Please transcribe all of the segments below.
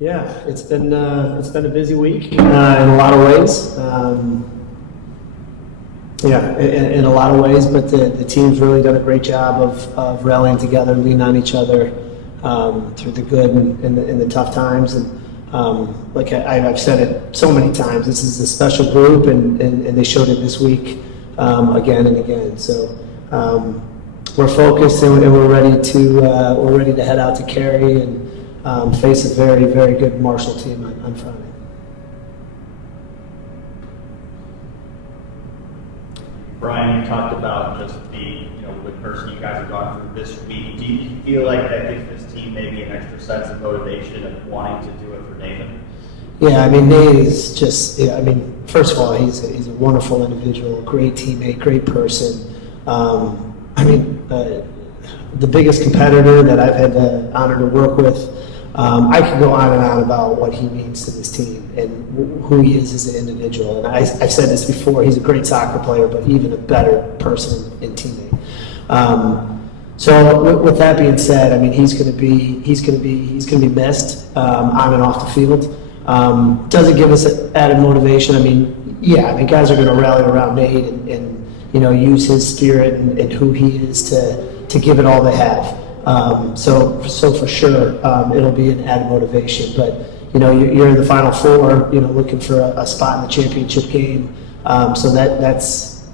Yeah, it's been a busy week in a lot of ways. In a lot of ways, but the team's really done a great job of rallying together, leaning on each other through the good and the tough times. And like I've said it so many times, this is a special group, and they showed it this week again and again. So we're focused and we're ready to head out to Cary and face a very, very good Marshall team on Friday. Brian, you talked about just the good person you guys have gone through this week. Do you feel like that gives this team maybe an extra sense of motivation of wanting to do it for Nathan? Yeah, I mean, Nate is just, first of all, he's a wonderful individual, great teammate, great person. The biggest competitor that I've had the honor to work with. I could go on and on about what he means to this team and who he is as an individual. And I've said this before, he's a great soccer player, but even a better person and teammate. So with that being said, I mean, he's going to be missed on and off the field. Does it give us added motivation? Guys are going to rally around Nate and use his spirit and who he is to give it all they have. So for sure, it'll be an added motivation. But you're in the Final Four, looking for a spot in the championship game. So that's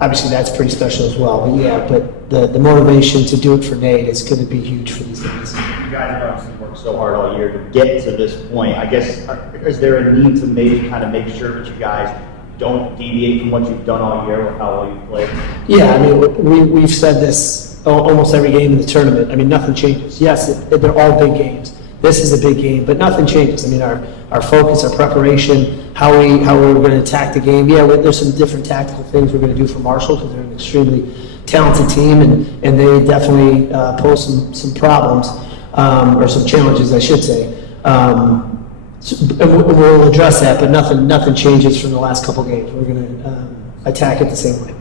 obviously that's pretty special as well. But the motivation to do it for Nate is going to be huge for these guys. You guys have obviously worked so hard all year to get to this point. I guess is there a need to maybe kind of make sure that you guys don't deviate from what you've done all year with how well you've played? Yeah, we've said this almost every game in the tournament. Nothing changes. Yes, they're all big games. This is a big game, but nothing changes. Our focus, our preparation, how we're going to attack the game. Yeah, there's some different tactical things we're going to do for Marshall because they're an extremely talented team, and they definitely pose some problems or some challenges, I should say. And we'll address that, but nothing changes from the last couple games. We're going to attack it the same way.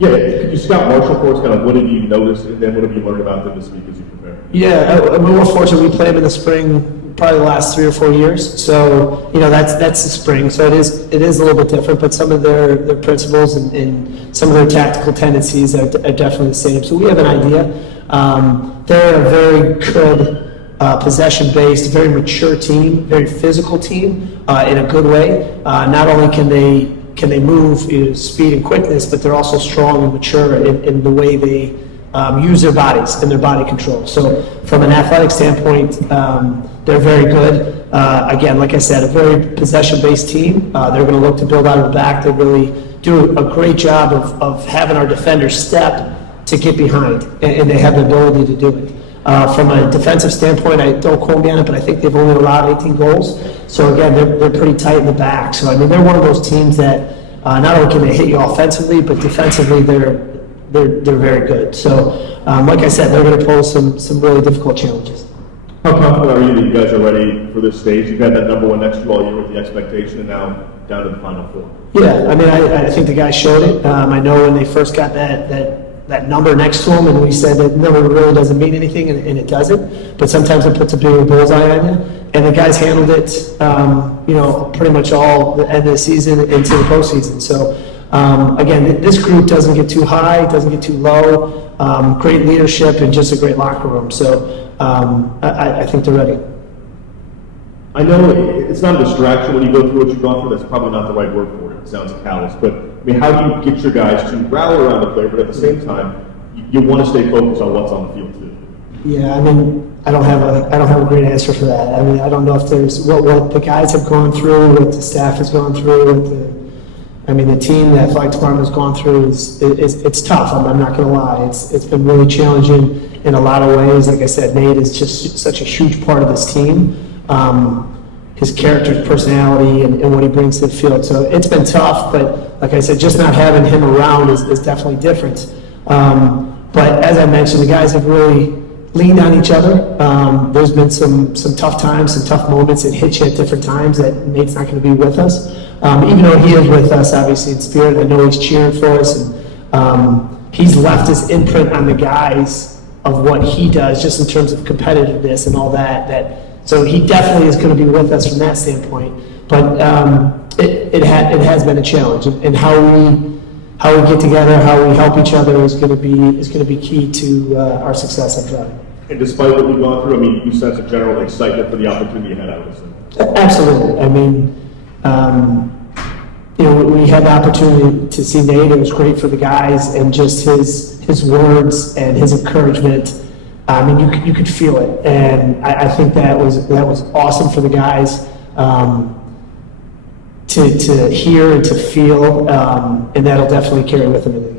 Yeah, could you scout Marshall for us? Kind of what have you noticed, and then what have you learned about them this week as you prepare? Yeah, we're fortunate. We play them in the spring, probably the last 3 or 4 years. So that's the spring. So it is a little bit different, but some of their principles and some of their tactical tendencies are definitely the same. So we have an idea. They're a very good possession-based, very mature team, very physical team in a good way. Not only can they move speed and quickness, but they're also strong and mature in the way they use their bodies and their body control. So from an athletic standpoint, they're very good. Again, like I said, a very possession-based team. They're going to look to build out of the back. They really do a great job of having our defenders step to get behind, and they have the ability to do it. From a defensive standpoint, I don't quote me on it, but I think they've only allowed 18 goals. So again, they're pretty tight in the back. So they're one of those teams that not only can they hit you offensively, but defensively they're very good. So like I said, they're going to pose some really difficult challenges. How confident are you that you guys are ready for this stage? You've had that number one next to you all year with the expectation, and now down to the Final Four. Yeah, I think the guys showed it. I know when they first got that number next to them, and we said that number really doesn't mean anything, and it doesn't. But sometimes it puts a bigger bullseye on you. And the guys handled it, pretty much all the end of the season into the postseason. So again, this group doesn't get too high, doesn't get too low. Great leadership and just a great locker room. So I think they're ready. I know it's not a distraction when you go through what you've gone through. That's probably not the right word for it. It sounds callous. But how do you get your guys to rally around the player, but at the same time, you want to stay focused on what's on the field too? Yeah, I don't have a great answer for that. I don't know if there's what the guys have gone through, what the staff has gone through, the team, the athletic department has gone through it's tough. I'm not going to lie. It's been really challenging in a lot of ways. Like I said, Nate is just such a huge part of this team. His character, his personality, and what he brings to the field. So it's been tough, but like I said, just not having him around is definitely different. But as I mentioned, the guys have really leaned on each other. There's been some tough times, some tough moments. It hits you at different times that Nate's not going to be with us. Even though he is with us, obviously, in spirit, I know he's cheering for us. And he's left his imprint on the guys of what he does, just in terms of competitiveness and all that. So he definitely is going to be with us from that standpoint. But it has been a challenge, and how we get together, how we help each other is going to be key to our success up front. And despite what we've gone through, I mean, you sense a general excitement for the opportunity ahead, I would assume. Absolutely. I mean, we had the opportunity to see Nate. It was great for the guys, and just his words and his encouragement. I mean, you could feel it, and I think that was awesome for the guys to hear and to feel, and that'll definitely carry with them into the